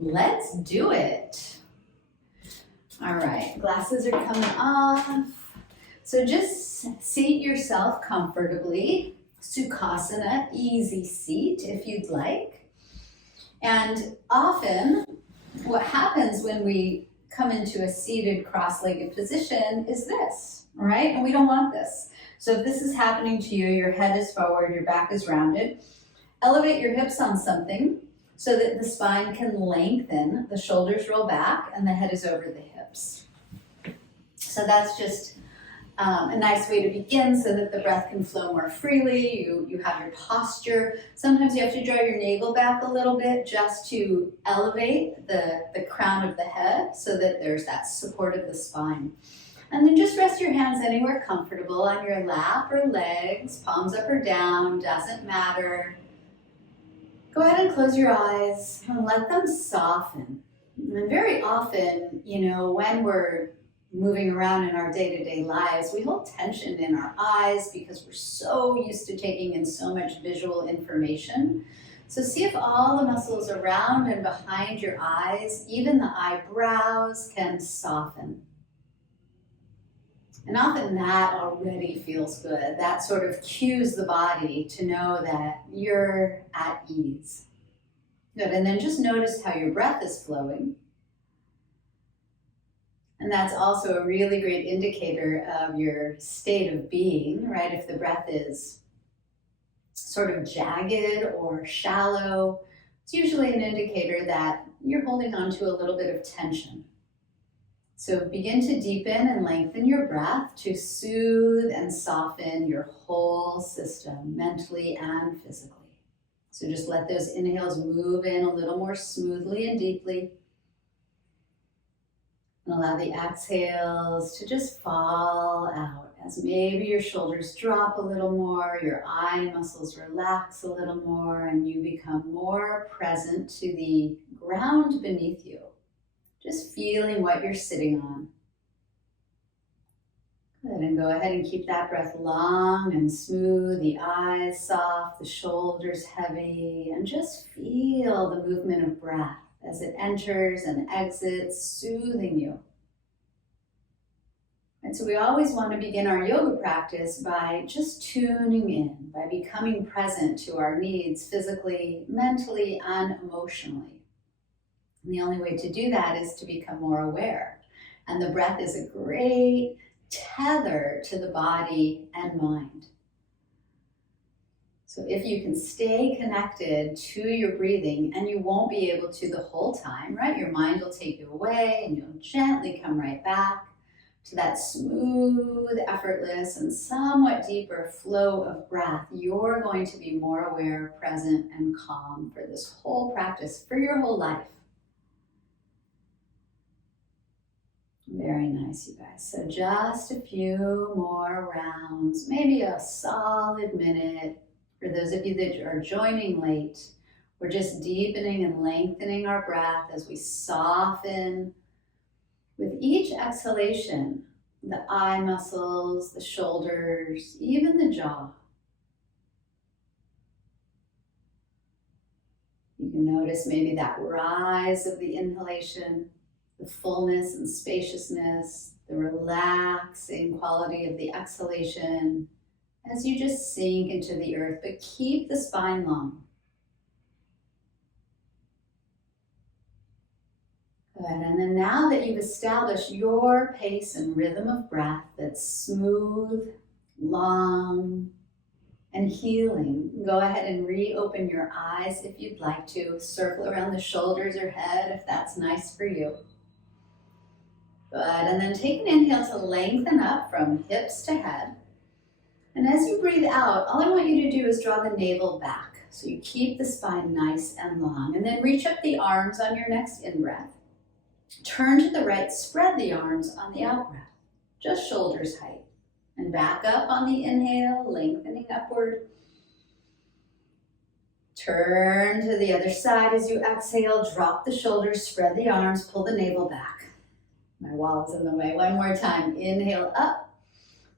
Let's do it. All right, glasses are coming off. So just seat yourself comfortably. Sukhasana, easy seat if you'd like. And often what happens when we come into a seated cross-legged position is this, all right? And we don't want this. So if this is happening to you, your head is forward, your back is rounded, elevate your hips on something so that the spine can lengthen, the shoulders roll back, and the head is over the hips. So that's just a nice way to begin so that the breath can flow more freely. You have your posture. Sometimes you have to draw your navel back a little bit just to elevate the crown of the head so that there's that support of the spine. And then just rest your hands anywhere comfortable on your lap or legs, palms up or down, doesn't matter. Go ahead and close your eyes and let them soften. And very often, when we're moving around in our day-to-day lives, we hold tension in our eyes because we're so used to taking in so much visual information. So see if all the muscles around and behind your eyes, even the eyebrows, can soften. And often that already feels good. That sort of cues the body to know that you're at ease. Good, and then just notice how your breath is flowing. And that's also a really great indicator of your state of being, right? If the breath is sort of jagged or shallow, it's usually an indicator that you're holding on to a little bit of tension. So begin to deepen and lengthen your breath to soothe and soften your whole system, mentally and physically. So just let those inhales move in a little more smoothly and deeply. And allow the exhales to just fall out as maybe your shoulders drop a little more, your eye muscles relax a little more, and you become more present to the ground beneath you. Just feeling what you're sitting on. Good, and go ahead and keep that breath long and smooth, the eyes soft, the shoulders heavy, and just feel the movement of breath as it enters and exits, soothing you. And so we always want to begin our yoga practice by just tuning in, by becoming present to our needs physically, mentally, and emotionally. And the only way to do that is to become more aware. And the breath is a great tether to the body and mind. So if you can stay connected to your breathing, and you won't be able to the whole time, right? Your mind will take you away and you'll gently come right back to that smooth, effortless, and somewhat deeper flow of breath. You're going to be more aware, present, and calm for this whole practice, for your whole life. Very nice, you guys. So just a few more rounds, maybe a solid minute. For those of you that are joining late, we're just deepening and lengthening our breath as we soften. With each exhalation, the eye muscles, the shoulders, even the jaw. You can notice maybe that rise of the inhalation, the fullness and spaciousness, the relaxing quality of the exhalation as you just sink into the earth, but keep the spine long. Good, and then now that you've established your pace and rhythm of breath that's smooth, long, and healing, go ahead and reopen your eyes if you'd like to. Circle around the shoulders or head if that's nice for you. Good, and then take an inhale to lengthen up from hips to head. And as you breathe out, all I want you to do is draw the navel back. So you keep the spine nice and long. And then reach up the arms on your next in-breath. Turn to the right, spread the arms on the out-breath, just shoulders height. And back up on the inhale, lengthening upward. Turn to the other side as you exhale, drop the shoulders, spread the arms, pull the navel back. My wall is in the way. One more time. Inhale up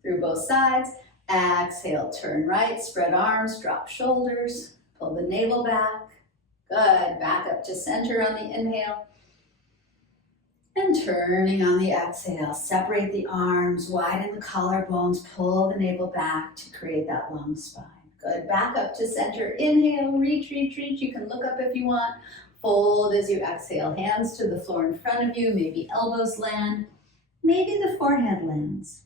through both sides. Exhale, turn right, spread arms, drop shoulders, pull the navel back. Good. Back up to center on the inhale. And turning on the exhale. Separate the arms, widen the collarbones, pull the navel back to create that long spine. Good. Back up to center. Inhale, reach, reach, reach. You can look up if you want. Fold as you exhale. Hands to the floor in front of you. Maybe elbows land. Maybe the forehead lands.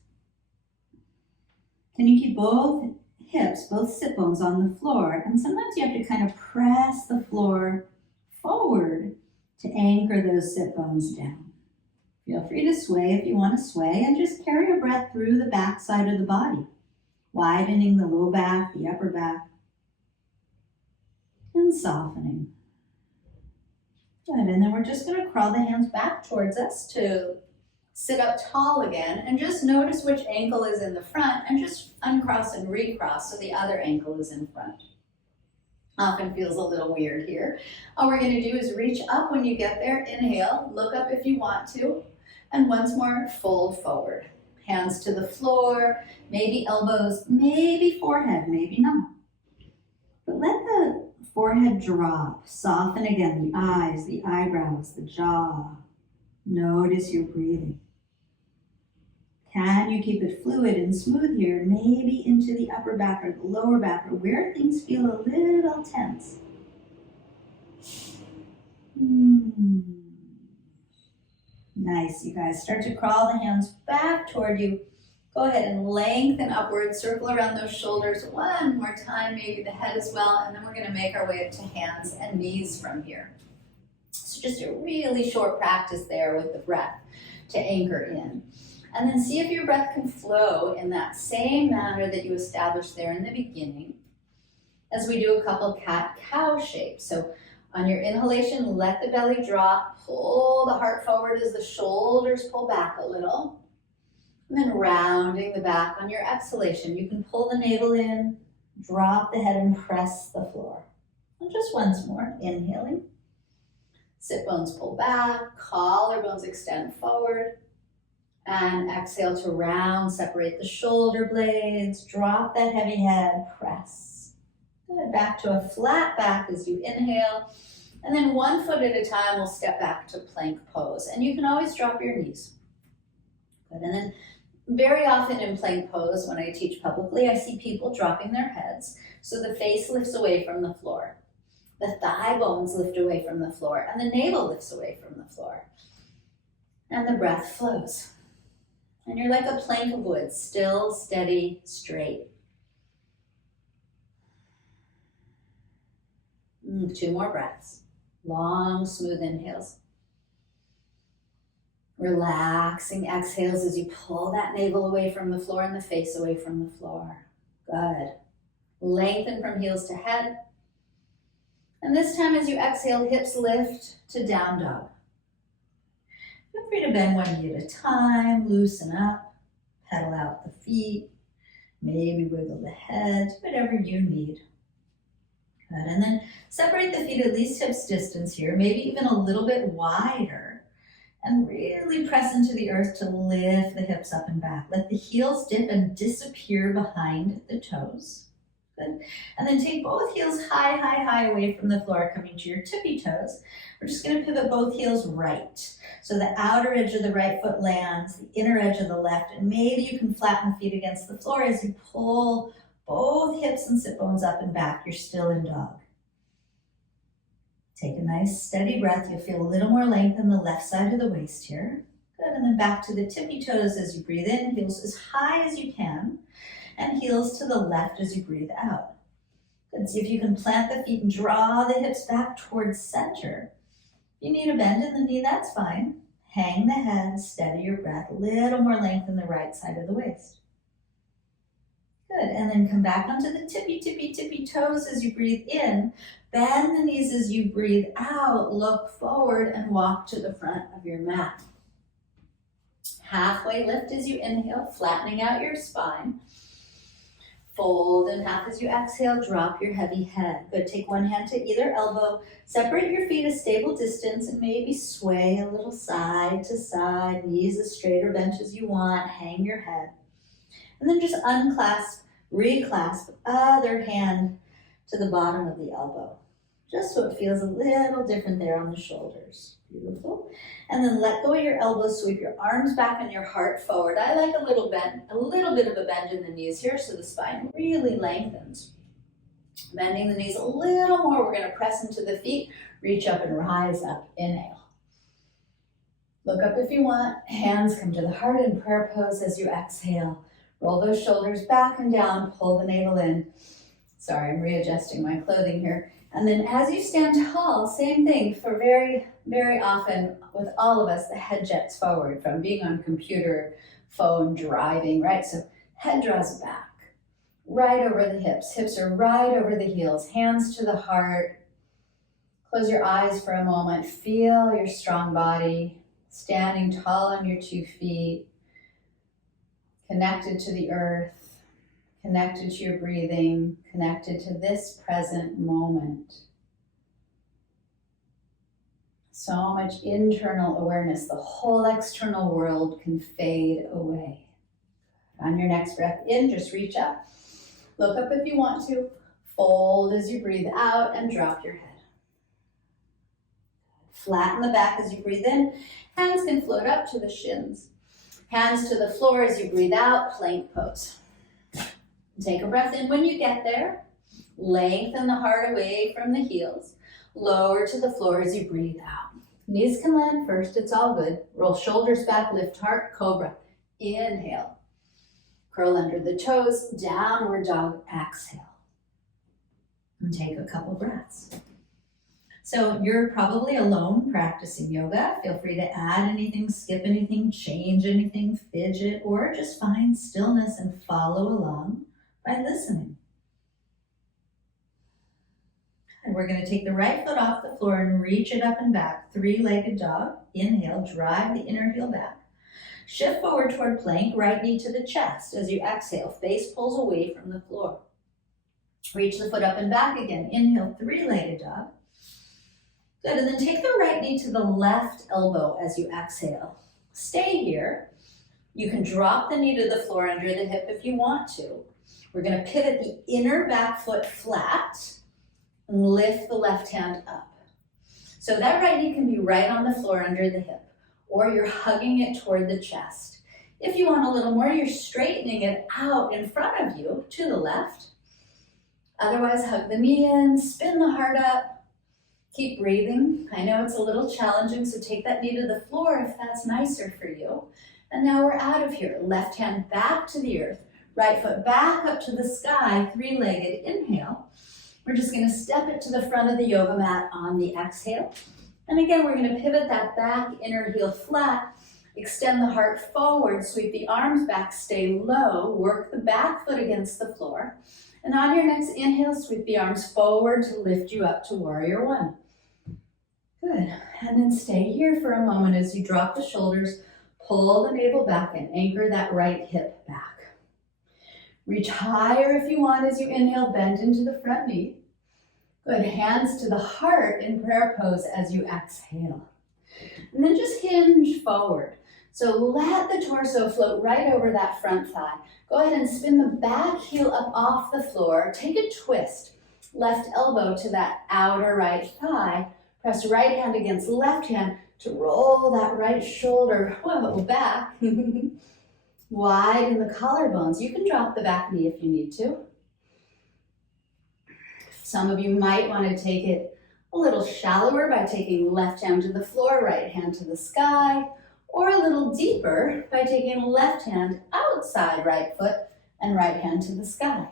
Can you keep both hips, both sit bones on the floor? And sometimes you have to kind of press the floor forward to anchor those sit bones down. Feel free to sway if you want to sway, and just carry your breath through the back side of the body, widening the low back, the upper back, and softening. Good, and then we're just going to crawl the hands back towards us to sit up tall again, and just notice which ankle is in the front, and just uncross and recross so the other ankle is in front. Often feels a little weird here. All we're going to do is reach up when you get there. Inhale, look up if you want to, and once more, fold forward. Hands to the floor, maybe elbows, maybe forehead, maybe not. But let the forehead drop, soften again the eyes, the eyebrows, the jaw. Notice your breathing. Can you keep it fluid and smooth here? Maybe into the upper back or the lower back, or where things feel a little tense. Nice, you guys. Start to crawl the hands back toward you. Go ahead and lengthen upwards, circle around those shoulders one more time, maybe the head as well, and then we're going to make our way up to hands and knees from here. So just a really short practice there with the breath to anchor in. And then see if your breath can flow in that same manner that you established there in the beginning as we do a couple cat-cow shapes. So on your inhalation, let the belly drop, pull the heart forward as the shoulders pull back a little. And then rounding the back on your exhalation. You can pull the navel in, drop the head and press the floor. And just once more, inhaling. Sit bones pull back, collarbones extend forward. And exhale to round, separate the shoulder blades, drop that heavy head, press. Good, back to a flat back as you inhale. And then 1 foot at a time, we'll step back to plank pose. And you can always drop your knees. Good, and then very often in plank pose, when I teach publicly, I see people dropping their heads. So the face lifts away from the floor. The thigh bones lift away from the floor. And the navel lifts away from the floor. And the breath flows. And you're like a plank of wood, still, steady, straight. 2 more breaths. Long, smooth inhales. Relaxing exhales as you pull that navel away from the floor and the face away from the floor. Good. Lengthen from heels to head. And this time as you exhale, hips lift to down dog. Feel free to bend one knee at a time, loosen up, pedal out the feet, maybe wiggle the head, whatever you need. Good, and then separate the feet at least hips distance here, maybe even a little bit wider, and really press into the earth to lift the hips up and back. Let the heels dip and disappear behind the toes. Good. And then take both heels high, high, high away from the floor, coming to your tippy toes. We're just going to pivot both heels right. So the outer edge of the right foot lands, the inner edge of the left, and maybe you can flatten the feet against the floor as you pull both hips and sit bones up and back. You're still in dog. Take a nice steady breath. You'll feel a little more length in the left side of the waist here. Good, and then back to the tippy toes as you breathe in, heels as high as you can, and heels to the left as you breathe out. Good, see if you can plant the feet and draw the hips back towards center. If you need a bend in the knee, that's fine. Hang the head, steady your breath, a little more length in the right side of the waist. Good, and then come back onto the tippy, tippy, tippy toes as you breathe in. Bend the knees as you breathe out. Look forward and walk to the front of your mat. Halfway lift as you inhale, flattening out your spine. Fold in half as you exhale, drop your heavy head. Good, take one hand to either elbow, separate your feet a stable distance, and maybe sway a little side to side, knees as straight or bent as you want, hang your head. And then just unclasp, reclasp, other hand to the bottom of the elbow. just so it feels a little different there on the shoulders. Beautiful. And then let go of your elbows, sweep your arms back and your heart forward. I like a little bend, a little bit of a bend in the knees here so the spine really lengthens. Bending the knees a little more, we're going to press into the feet, reach up and rise up. Inhale. Look up if you want. Hands come to the heart in prayer pose as you exhale. Roll those shoulders back and down, pull the navel in. Sorry, I'm readjusting my clothing here. And then as you stand tall, same thing. For very, very often with all of us, the head jets forward from being on computer, phone, driving, right? So head draws back, right over the hips. Hips are right over the heels, hands to the heart. Close your eyes for a moment. Feel your strong body, standing tall on your 2 feet, connected to the earth, connected to your breathing, connected to this present moment. So much internal awareness. The whole external world can fade away. On your next breath in, just reach up. Look up if you want to. Fold as you breathe out and drop your head. Flatten the back as you breathe in. Hands can float up to the shins. Hands to the floor as you breathe out, plank pose. Take a breath in when you get there. Lengthen the heart away from the heels. Lower to the floor as you breathe out. Knees can land first, it's all good. Roll shoulders back, lift heart, cobra. Inhale. Curl under the toes, downward dog, exhale. And take a couple breaths. So you're probably alone practicing yoga. Feel free to add anything, skip anything, change anything, fidget, or just find stillness and follow along by listening. And we're going to take the right foot off the floor and reach it up and back. 3-legged dog. Inhale, drive the inner heel back. Shift forward toward plank, right knee to the chest. As you exhale, face pulls away from the floor. Reach the foot up and back again. Inhale, 3-legged dog. Good, and then take the right knee to the left elbow as you exhale. Stay here. You can drop the knee to the floor under the hip if you want to. We're going to pivot the inner back foot flat and lift the left hand up. So that right knee can be right on the floor under the hip, or you're hugging it toward the chest. If you want a little more, you're straightening it out in front of you to the left. Otherwise, hug the knee in, spin the heart up. Keep breathing. I know it's a little challenging, so take that knee to the floor if that's nicer for you. And now we're out of here. Left hand back to the earth. Right foot back up to the sky, 3-legged. Inhale. We're just going to step it to the front of the yoga mat on the exhale. And again, we're going to pivot that back inner heel flat. Extend the heart forward. Sweep the arms back. Stay low. Work the back foot against the floor. And on your next inhale, sweep the arms forward to lift you up to warrior 1. Good. And then stay here for a moment as you drop the shoulders, pull the navel back and anchor that right hip back. Reach higher if you want as you inhale, bend into the front knee. Good. Hands to the heart in prayer pose as you exhale. And then just hinge forward. So let the torso float right over that front thigh. Go ahead and spin the back heel up off the floor. Take a twist. Left elbow to that outer right thigh. Press right hand against left hand to roll that right shoulder, back. Widen the collarbones. You can drop the back knee if you need to. Some of you might want to take it a little shallower by taking left hand to the floor, right hand to the sky, or a little deeper by taking left hand outside right foot and right hand to the sky.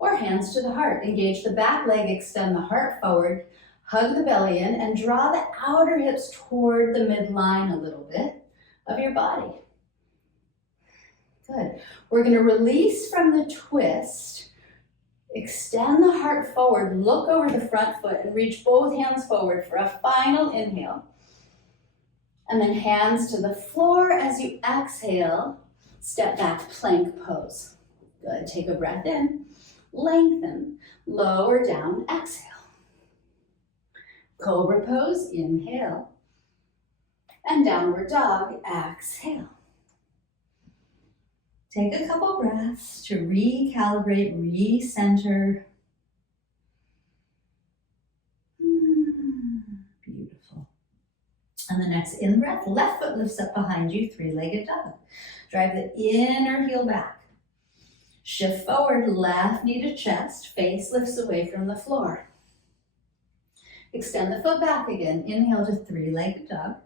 Or hands to the heart. Engage the back leg, extend the heart forward, hug the belly in, and draw the outer hips toward the midline a little bit of your body. Good. We're going to release from the twist. Extend the heart forward, look over the front foot, and reach both hands forward for a final inhale. And then hands to the floor as you exhale. Step back, plank pose. Good. Take a breath in. Lengthen. Lower down. Exhale. Cobra pose. Inhale. And downward dog. Exhale. Take a couple breaths to recalibrate, recenter. On the next in-breath, left foot lifts up behind you, three-legged dog. Drive the inner heel back. Shift forward, left knee to chest, face lifts away from the floor. Extend the foot back again. Inhale to three-legged dog.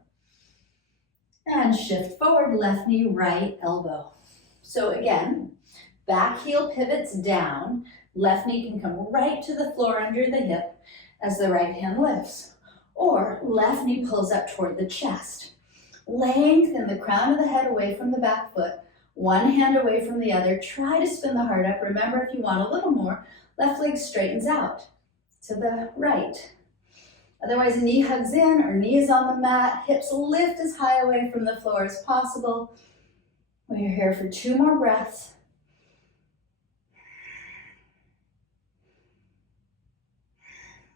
And shift forward, left knee, right elbow. So again, back heel pivots down. Left knee can come right to the floor under the hip as the right hand lifts. Or left knee pulls up toward the chest. Lengthen the crown of the head away from the back foot. One hand away from the other. Try to spin the heart up. Remember, if you want a little more, left leg straightens out to the right. Otherwise, knee hugs in or knees on the mat. Hips lift as high away from the floor as possible. We're here for 2 more breaths.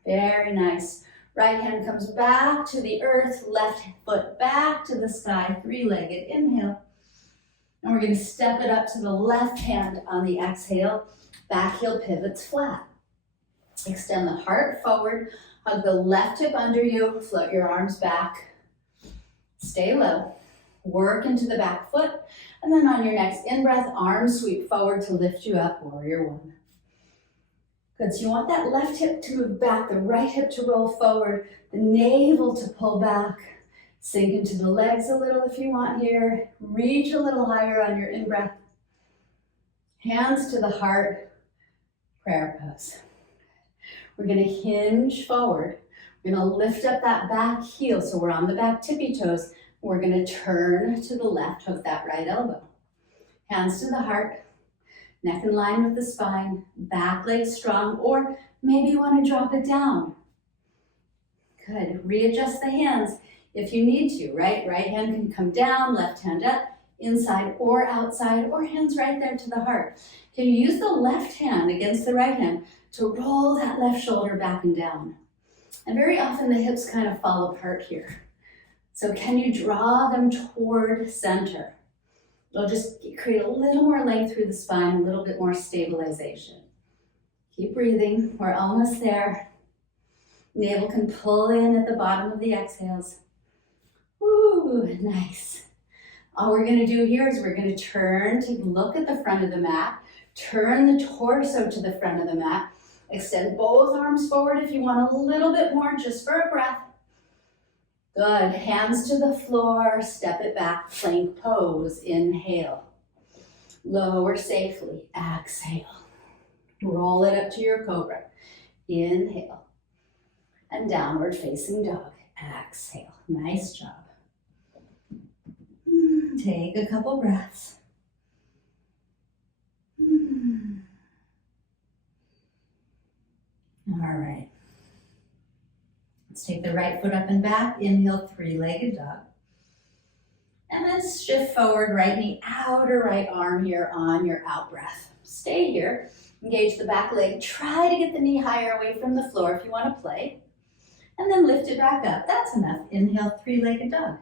Very nice. Right hand comes back to the earth, left foot back to the sky, three-legged inhale. And we're going to step it up to the left hand on the exhale. Back heel pivots flat. Extend the heart forward, hug the left hip under you, float your arms back. Stay low. Work into the back foot. And then on your next in-breath, arms sweep forward to lift you up, warrior one. Good, so you want that left hip to move back, the right hip to roll forward, the navel to pull back. Sink into the legs a little if you want here. Reach a little higher on your in-breath. Hands to the heart, prayer pose. We're gonna hinge forward. We're gonna lift up that back heel, so we're on the back tippy toes. We're gonna turn to the left, hook that right elbow. Hands to the heart. Neck in line with the spine, back leg strong, or maybe you want to drop it down. Good, readjust the hands if you need to, right? Right hand can come down, left hand up, inside or outside, or hands right there to the heart. Can you use the left hand against the right hand to roll that left shoulder back and down? And very often the hips kind of fall apart here. So can you draw them toward center? It'll just create a little more length through the spine, a little bit more stabilization. Keep breathing, we're almost there. Navel can pull in at the bottom of the exhales. Woo, nice. All we're gonna do here is we're gonna turn to look at the front of the mat, turn the torso to the front of the mat, extend both arms forward if you want a little bit more, just for a breath. Good, hands to the floor, step it back, plank pose, inhale. Lower safely, exhale. Roll it up to your cobra, inhale. And downward facing dog, exhale. Nice job. Take a couple breaths. All right. Let's take the right foot up and back. Inhale, three-legged dog. And then shift forward, right knee, outer right arm here on your out breath. Stay here. Engage the back leg. Try to get the knee higher away from the floor if you want to play. And then lift it back up. That's enough. Inhale, three-legged dog.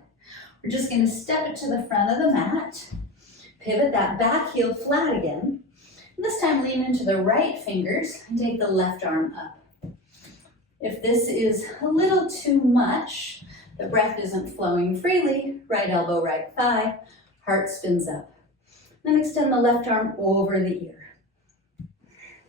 We're just going to step it to the front of the mat. Pivot that back heel flat again. And this time lean into the right fingers and take the left arm up. If this is a little too much, the breath isn't flowing freely, right elbow, right thigh, heart spins up. Then extend the left arm over the ear.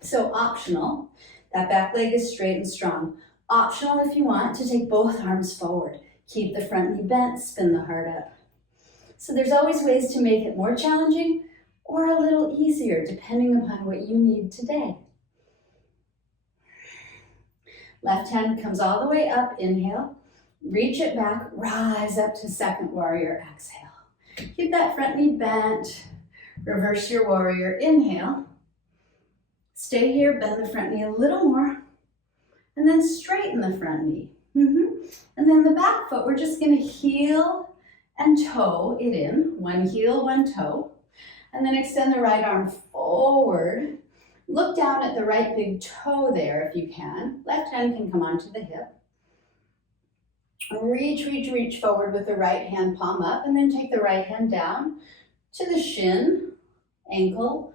So optional, that back leg is straight and strong. Optional if you want to take both arms forward. Keep the front knee bent, spin the heart up. So there's always ways to make it more challenging or a little easier depending upon what you need today. Left hand comes all the way up, inhale. Reach it back, rise up to second warrior, exhale. Keep that front knee bent. Reverse your warrior, inhale. Stay here, bend the front knee a little more. And then straighten the front knee. And then the back foot, we're just gonna heel and toe it in. One heel, one toe. And then extend the right arm forward. Look down at the right big toe there if you can. Left hand can come onto the hip. Reach, reach, reach forward with the right hand palm up, and then take the right hand down to the shin, ankle,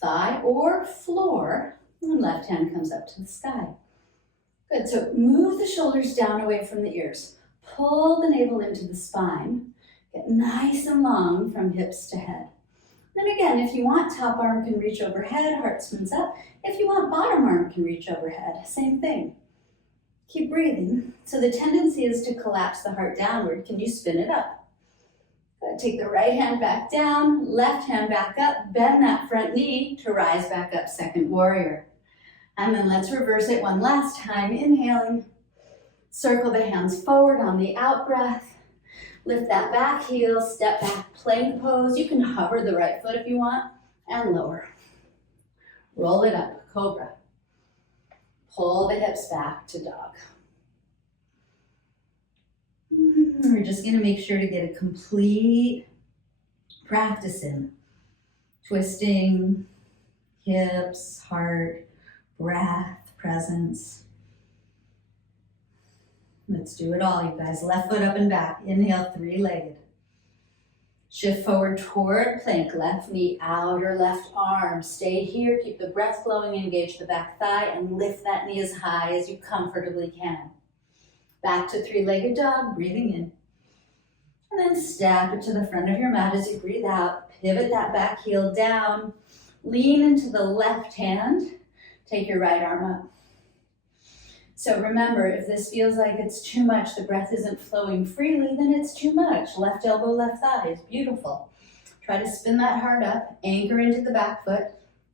thigh, or floor. And left hand comes up to the sky. Good, so move the shoulders down away from the ears. Pull the navel into the spine. Get nice and long from hips to head. Then again, if you want, top arm can reach overhead, heart spins up. If you want, bottom arm can reach overhead. Same thing. Keep breathing. So the tendency is to collapse the heart downward. Can you spin it up? Take the right hand back down, left hand back up, bend that front knee to rise back up, second warrior. And then let's reverse it one last time. Inhaling, circle the hands forward on the out breath. Lift that back heel, step back, plank pose. You can hover the right foot if you want, and lower. Roll it up, cobra. Pull the hips back to dog. We're just gonna make sure to get a complete practice in. Twisting, hips, heart, breath, presence. Let's do it all, you guys. Left foot up and back. Inhale, three-legged. Shift forward toward plank. Left knee, outer left arm. Stay here. Keep the breath flowing. Engage the back thigh and lift that knee as high as you comfortably can. Back to three-legged dog, breathing in. And then step it to the front of your mat as you breathe out. Pivot that back heel down. Lean into the left hand. Take your right arm up. So remember, if this feels like it's too much, the breath isn't flowing freely, then it's too much. Left elbow, left thigh is beautiful. Try to spin that heart up, anchor into the back foot,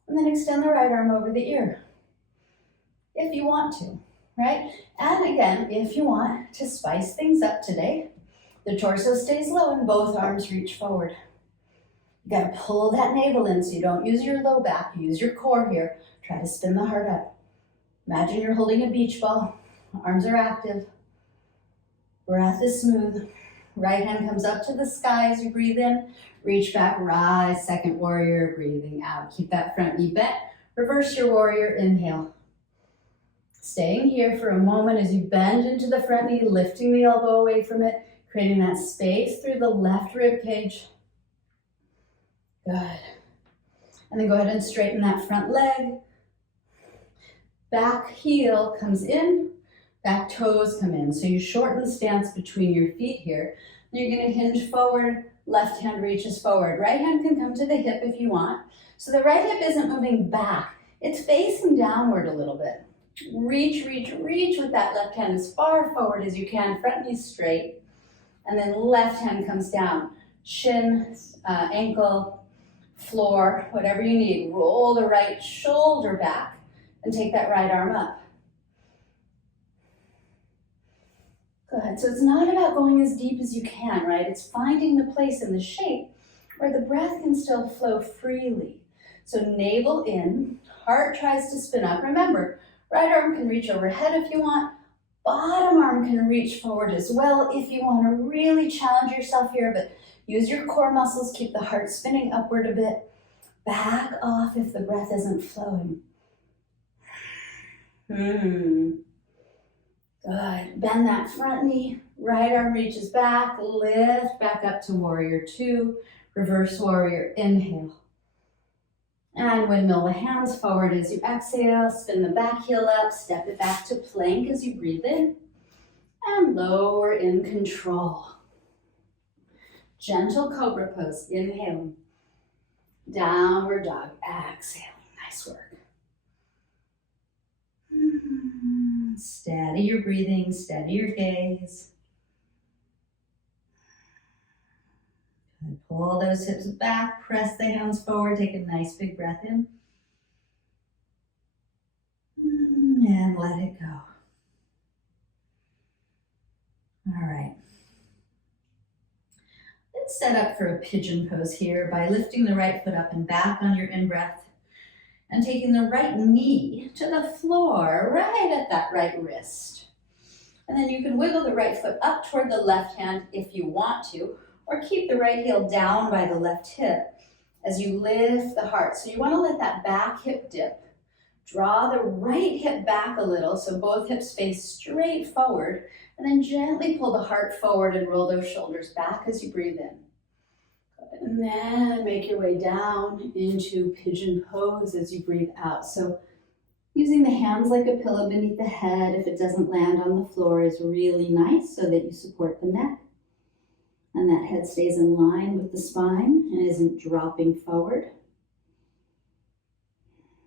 and then extend the right arm over the ear. If you want to, right? And again, if you want to spice things up today, the torso stays low and both arms reach forward. You gotta pull that navel in so you don't use your low back, you use your core here. Try to spin the heart up. Imagine you're holding a beach ball. Arms are active. Breath is smooth. Right hand comes up to the sky as you breathe in. Reach back, rise, second warrior, breathing out. Keep that front knee bent. Reverse your warrior, inhale. Staying here for a moment as you bend into the front knee, lifting the elbow away from it, creating that space through the left rib cage. Good. And then go ahead and straighten that front leg. Back heel comes in, back toes come in. So you shorten the stance between your feet here. You're gonna hinge forward, left hand reaches forward. Right hand can come to the hip if you want. So the right hip isn't moving back. It's facing downward a little bit. Reach, reach, reach with that left hand as far forward as you can. Front knee straight. And then left hand comes down. Shin, ankle, floor, whatever you need. Roll the right shoulder back. And take that right arm up. Good, so it's not about going as deep as you can, right? It's finding the place in the shape where the breath can still flow freely. So navel in, heart tries to spin up. Remember, right arm can reach overhead if you want. Bottom arm can reach forward as well if you want to really challenge yourself here, but use your core muscles, keep the heart spinning upward a bit. Back off if the breath isn't flowing. Good. Bend that front knee. Right arm reaches back. Lift back up to warrior two. Reverse warrior. Inhale. And windmill the hands forward as you exhale. Spin the back heel up. Step it back to plank as you breathe in. And lower in control. Gentle cobra pose. Inhaling. Downward dog. Exhaling. Nice work. Steady your breathing, steady your gaze. And pull those hips back, press the hands forward, take a nice big breath in. And let it go. All right. Let's set up for a pigeon pose here by lifting the right foot up and back on your in-breath. And taking the right knee to the floor, right at that right wrist. And then you can wiggle the right foot up toward the left hand if you want to, or keep the right heel down by the left hip as you lift the heart. So you want to let that back hip dip. Draw the right hip back a little so both hips face straight forward, and then gently pull the heart forward and roll those shoulders back as you breathe in. And then make your way down into pigeon pose as you breathe out. So Using the hands like a pillow beneath the head if it doesn't land on the floor is really nice so that you support the neck and that head stays in line with the spine and isn't dropping forward.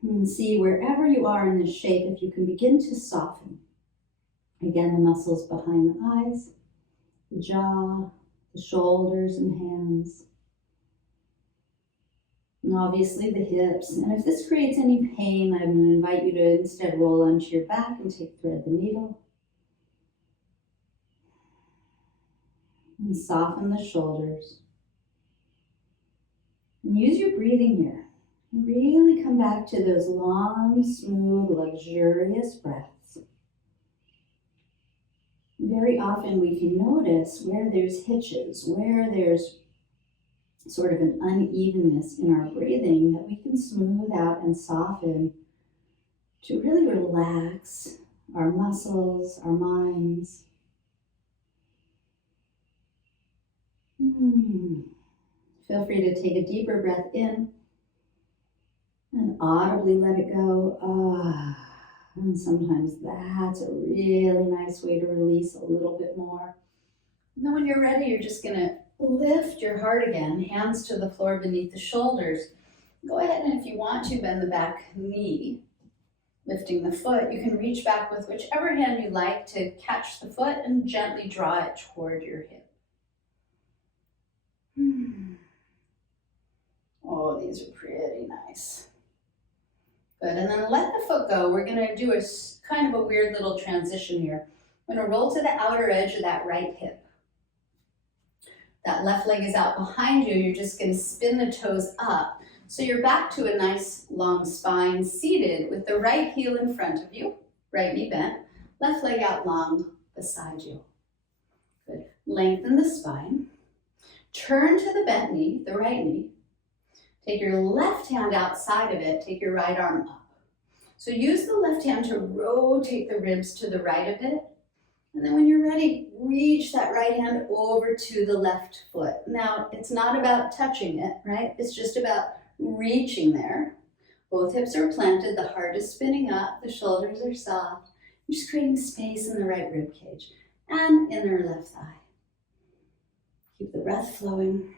And see wherever you are in this shape, if you can begin to soften. Again, the muscles behind the eyes, the jaw, the shoulders and hands. And obviously the hips. And if this creates any pain, I'm going to invite you to instead roll onto your back and thread the needle. And soften the shoulders. And use your breathing here. Really come back to those long, smooth, luxurious breaths. Very often we can notice where there's hitches, where there's sort of an unevenness in our breathing that we can smooth out and soften to really relax our muscles, our minds. Feel free to take a deeper breath in and audibly let it go. And sometimes that's a really nice way to release a little bit more. And then when you're ready, you're just going to lift your heart again, hands to the floor beneath the shoulders. Go ahead and if you want to, bend the back knee, lifting the foot. You can reach back with whichever hand you like to catch the foot and gently draw it toward your hip. Oh, these are pretty nice. Good, and then let the foot go. We're going to do a kind of a weird little transition here. I'm going to roll to the outer edge of that right hip. That left leg is out behind you. You're just going to spin the toes up. So you're back to a nice long spine, seated with the right heel in front of you, right knee bent, left leg out long beside you. Good. Lengthen the spine. Turn to the bent knee, the right knee. Take your left hand outside of it, take your right arm up. So use the left hand to rotate the ribs to the right a bit. And then when you're ready, reach that right hand over to the left foot. Now, it's not about touching it, right? It's just about reaching there. Both hips are planted, the heart is spinning up, the shoulders are soft. You're just creating space in the right rib cage and inner left thigh. Keep the breath flowing.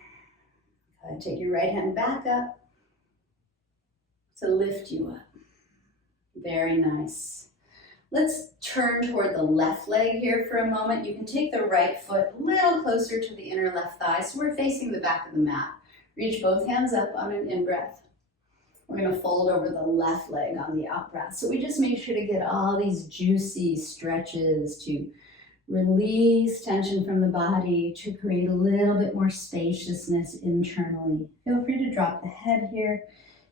Take your right hand back up to lift you up. Very nice. Let's turn toward the left leg here for a moment. You can take the right foot a little closer to the inner left thigh, so we're facing the back of the mat. Reach both hands up on an in-breath. We're going to fold over the left leg on the out-breath. So we just make sure to get all these juicy stretches to release tension from the body to create a little bit more spaciousness internally. Feel free to drop the head here.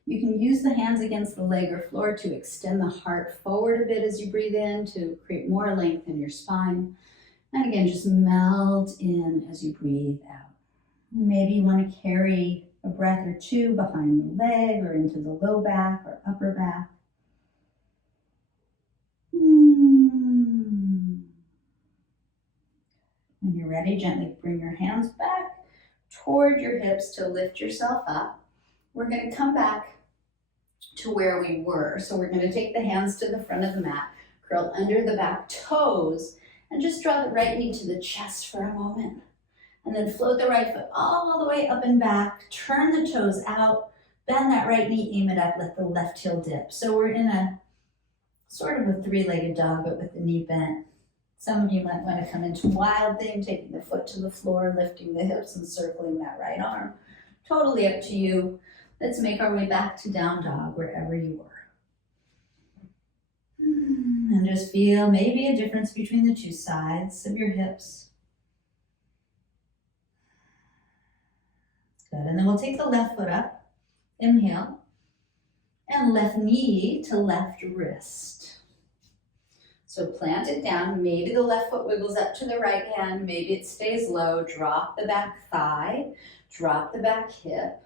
You can use the hands against the leg or floor to extend the heart forward a bit as you breathe in to create more length in your spine. And again, just melt in as you breathe out. Maybe you want to carry a breath or two behind the leg or into the low back or upper back. When you're ready, gently bring your hands back toward your hips to lift yourself up. We're going to come back to where we were. So we're going to take the hands to the front of the mat, curl under the back toes, and just draw the right knee to the chest for a moment. And then float the right foot all the way up and back, turn the toes out, bend that right knee, aim it up, let the left heel dip. So we're in a sort of a three-legged dog, but with the knee bent. Some of you might want to come into wild thing, taking the foot to the floor, lifting the hips and circling that right arm. Totally up to you. Let's make our way back to down dog, wherever you were. And just feel maybe a difference between the two sides of your hips. Good, and then we'll take the left foot up, inhale, and left knee to left wrist. So plant it down, maybe the left foot wiggles up to the right hand, maybe it stays low, drop the back thigh, drop the back hip,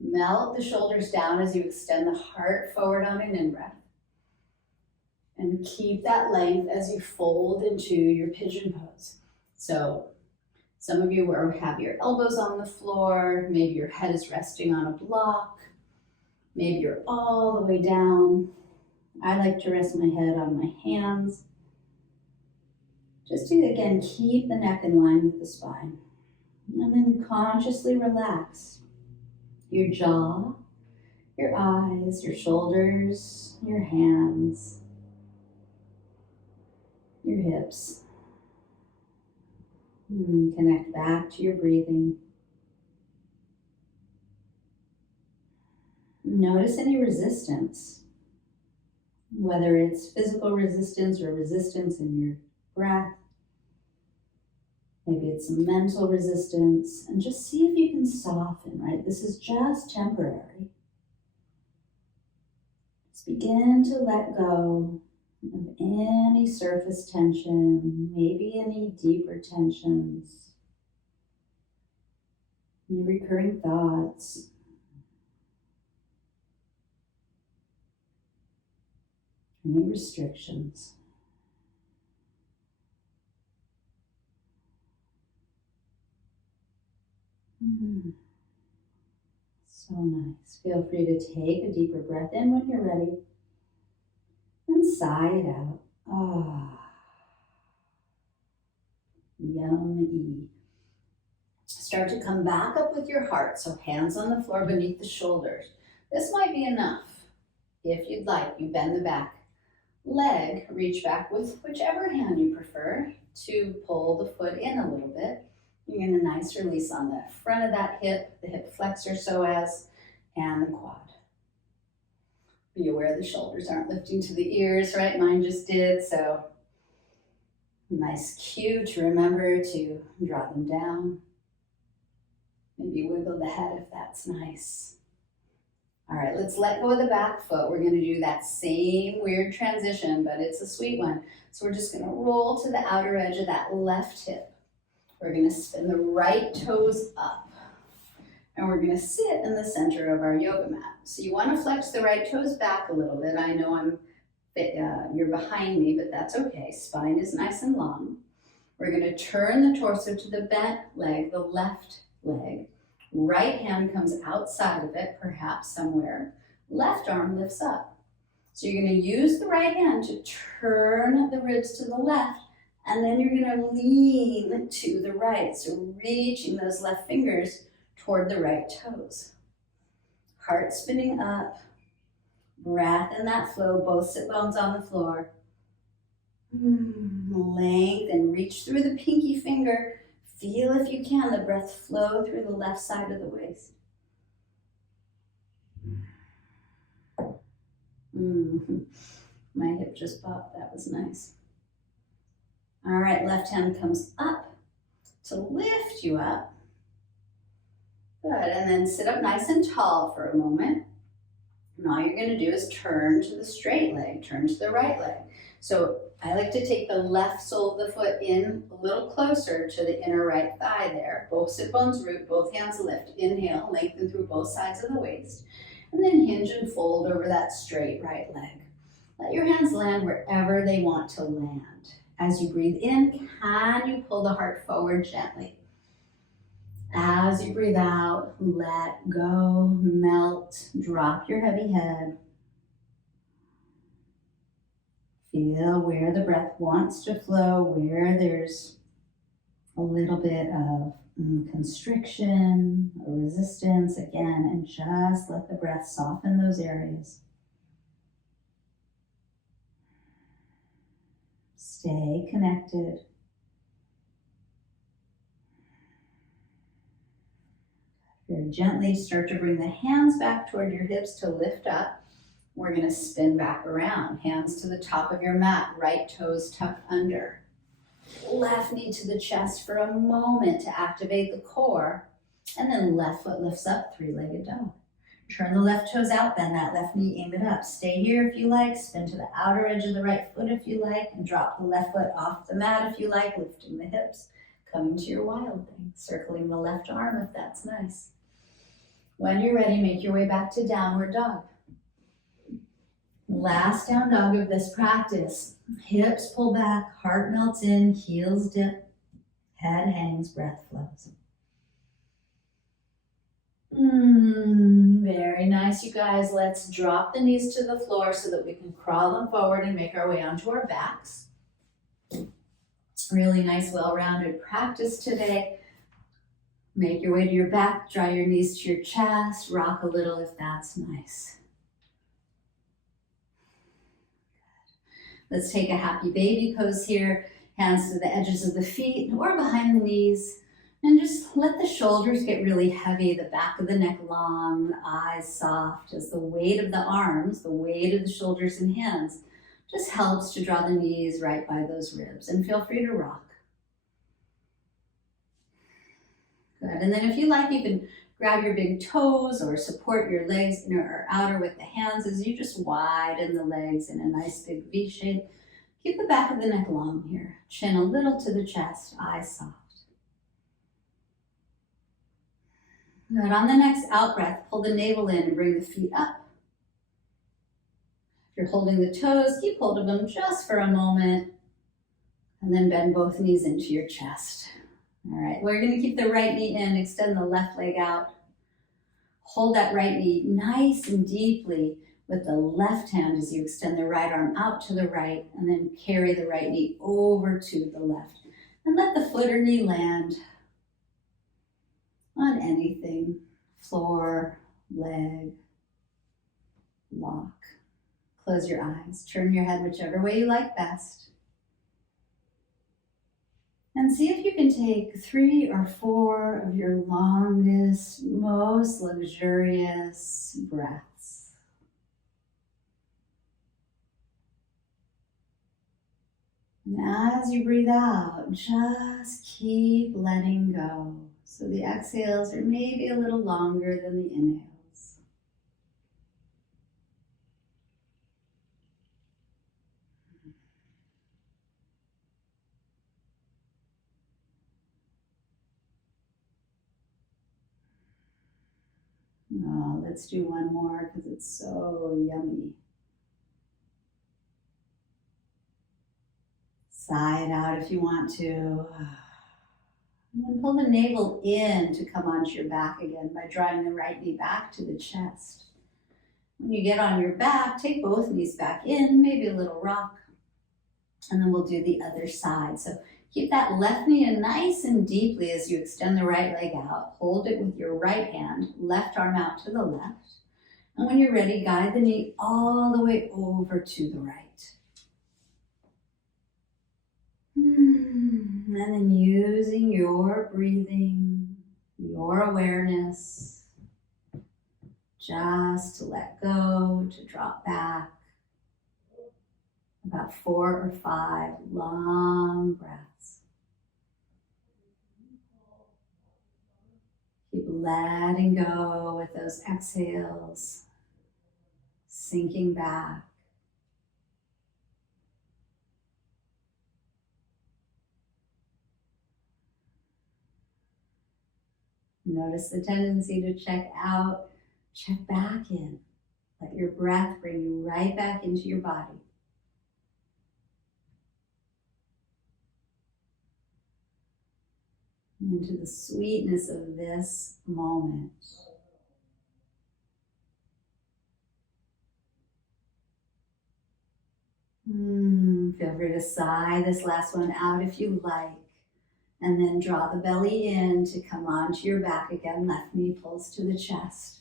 melt the shoulders down as you extend the heart forward on an in-breath. And keep that length as you fold into your pigeon pose. So some of you have your elbows on the floor, maybe your head is resting on a block, maybe you're all the way down I like to rest my head on my hands, just to, again, keep the neck in line with the spine. And then consciously relax your jaw, your eyes, your shoulders, your hands, your hips. Connect back to your breathing. Notice any resistance, whether it's physical resistance or resistance in your breath. Maybe it's mental resistance, and just see if you can soften, right? This is just temporary. Just begin to let go of any surface tension, maybe any deeper tensions, any recurring thoughts. Any restrictions. So nice. Feel free to take a deeper breath in when you're ready and sigh it out. Yummy. Start to come back up with your heart, so hands on the floor beneath the shoulders. This might be enough. If you'd like, you bend the back leg, reach back with whichever hand you prefer to pull the foot in a little bit. You're getting a nice release on the front of that hip, the hip flexor psoas, and the quad. Be aware the shoulders aren't lifting to the ears, right? Mine just did, so nice cue to remember to draw them down. Maybe wiggle the head if that's nice. All right, let's let go of the back foot. We're gonna do that same weird transition, but it's a sweet one. So we're just gonna roll to the outer edge of that left hip. We're gonna spin the right toes up. And we're gonna sit in the center of our yoga mat. So you wanna flex the right toes back a little bit. I know you're behind me, but that's okay. Spine is nice and long. We're gonna turn the torso to the bent leg, the left leg. Right hand comes outside of it, perhaps somewhere. Left arm lifts up. So you're going to use the right hand to turn the ribs to the left, and then you're going to lean to the right. So reaching those left fingers toward the right toes. Heart spinning up. Breath in that flow, both sit bones on the floor. Lengthen, reach through the pinky finger. Feel, if you can, the breath flow through the left side of the waist. My hip just popped. That was nice. All right, left hand comes up to lift you up. Good, and then sit up nice and tall for a moment. And all you're going to do is turn to the straight leg, turn to the right leg. So I like to take the left sole of the foot in a little closer to the inner right thigh there. Both sit bones root, both hands lift. Inhale, lengthen through both sides of the waist. And then hinge and fold over that straight right leg. Let your hands land wherever they want to land. As you breathe in, can you pull the heart forward gently? As you breathe out, let go, melt, drop your heavy head. Feel where the breath wants to flow, where there's a little bit of constriction or resistance, again, and just let the breath soften those areas. Stay connected. Very gently start to bring the hands back toward your hips to lift up. We're going to spin back around. Hands to the top of your mat, right toes tucked under. Left knee to the chest for a moment to activate the core. And then left foot lifts up, three-legged dog. Turn the left toes out, bend that left knee, aim it up. Stay here if you like, spin to the outer edge of the right foot if you like, and drop the left foot off the mat if you like, lifting the hips. Coming to your wild thing, circling the left arm if that's nice. When you're ready, make your way back to downward dog. Last down dog of this practice. Hips pull back, heart melts in, heels dip, head hangs, breath flows. Very nice, you guys. Let's drop the knees to the floor so that we can crawl them forward and make our way onto our backs. Really nice, well-rounded practice today. Make your way to your back, draw your knees to your chest, rock a little if that's nice. Let's take a happy baby pose here. Hands to the edges of the feet or behind the knees. And just let the shoulders get really heavy, the back of the neck long, the eyes soft, as the weight of the arms, the weight of the shoulders and hands just helps to draw the knees right by those ribs. And feel free to rock. Good. And then if you like, you can grab your big toes or support your legs inner or outer with the hands as you just widen the legs in a nice big V shape. Keep the back of the neck long here. Chin a little to the chest, eyes soft. Good. On the next out breath, pull the navel in and bring the feet up. If you're holding the toes, keep hold of them just for a moment. And then bend both knees into your chest. All right, we're going to keep the right knee in, extend the left leg out. Hold that right knee nice and deeply with the left hand as you extend the right arm out to the right, and then carry the right knee over to the left. And let the foot or knee land on anything, floor, leg, lock. Close your eyes, turn your head whichever way you like best. And see if you can take 3 or 4 of your longest, most luxurious breaths. And as you breathe out, just keep letting go. So the exhales are maybe a little longer than the inhales. Oh, let's do one more because it's so yummy. Sigh it out if you want to. And then pull the navel in to come onto your back again by drawing the right knee back to the chest. When you get on your back, take both knees back in, maybe a little rock, and then we'll do the other side. So keep that left knee in nice and deeply as you extend the right leg out. Hold it with your right hand, left arm out to the left. And when you're ready, guide the knee all the way over to the right. And then using your breathing, your awareness, just to let go, to drop back. About 4 or 5 long breaths. Keep letting go with those exhales, sinking back. Notice the tendency to check out, check back in. Let your breath bring you right back into your body. Into the sweetness of this moment. Feel free to sigh this last one out if you like. And then draw the belly in to come onto your back again. Left knee pulls to the chest.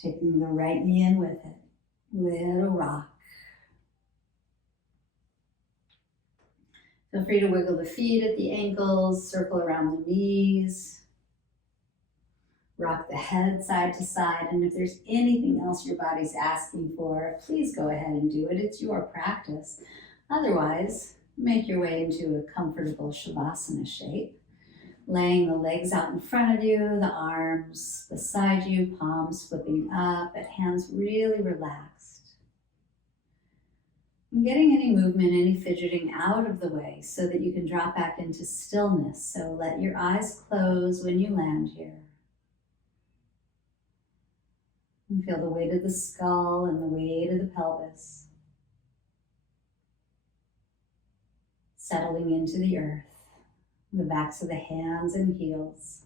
Taking the right knee in with it. Little rock. Feel free to wiggle the feet at the ankles, circle around the knees. Rock the head side to side. And if there's anything else your body's asking for, please go ahead and do it. It's your practice. Otherwise, make your way into a comfortable savasana shape. Laying the legs out in front of you, the arms beside you, palms flipping up, but hands really relaxed. And getting any movement, any fidgeting out of the way so that you can drop back into stillness. So let your eyes close when you land here. And feel the weight of the skull and the weight of the pelvis settling into the earth, the backs of the hands and heels.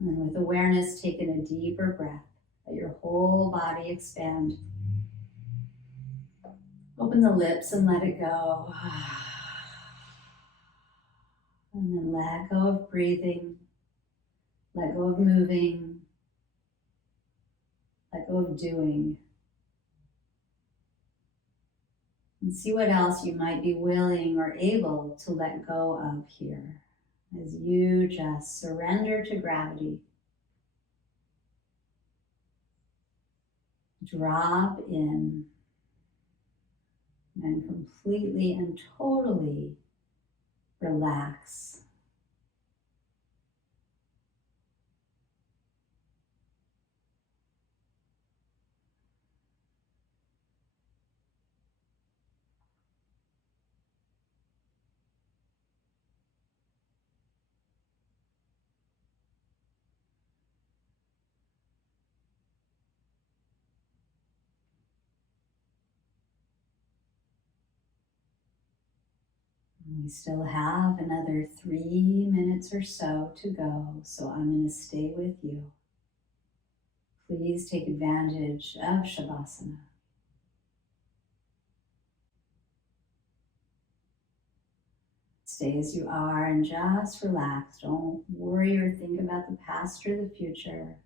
And with awareness, take in a deeper breath. Let your whole body expand. Open the lips and let it go. And then let go of breathing. Let go of moving. Let go of doing. And see what else you might be willing or able to let go of here as you just surrender to gravity. Drop in and completely and totally relax. We still have another 3 minutes or so to go, so I'm going to stay with you. Please take advantage of Shavasana. Stay as you are and just relax. Don't worry or think about the past or the future.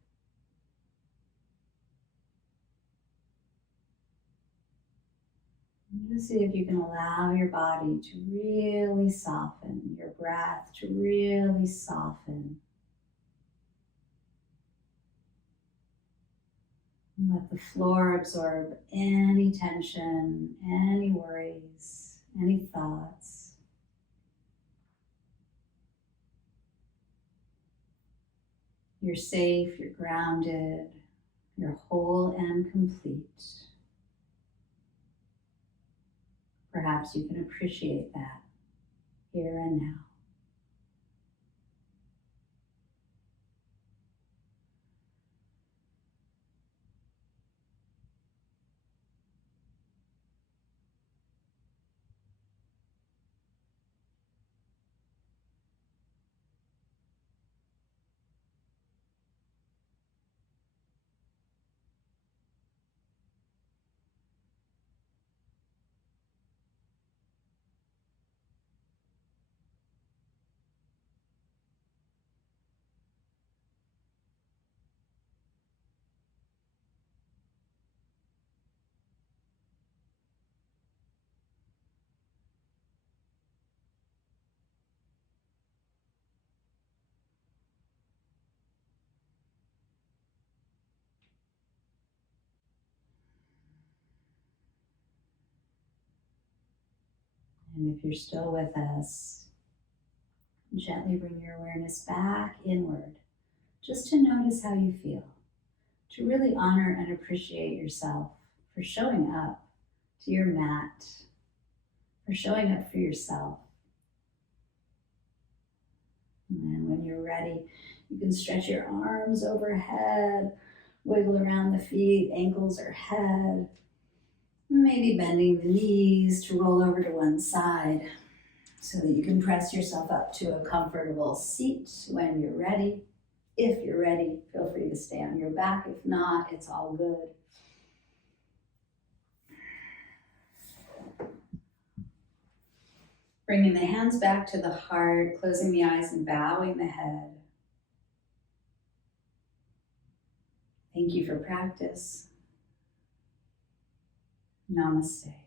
Just see if you can allow your body to really soften, your breath to really soften. And let the floor absorb any tension, any worries, any thoughts. You're safe, you're grounded, you're whole and complete. Perhaps you can appreciate that here and now. And if you're still with us, gently bring your awareness back inward, just to notice how you feel, to really honor and appreciate yourself for showing up to your mat, for showing up for yourself. And when you're ready, you can stretch your arms overhead, wiggle around the feet, ankles or head, maybe bending the knees to roll over to one side so that you can press yourself up to a comfortable seat when you're ready. If you're ready, feel free to stay on your back. If not, it's all good. Bringing the hands back to the heart, closing the eyes and bowing the head. Thank you for practice. Namaste.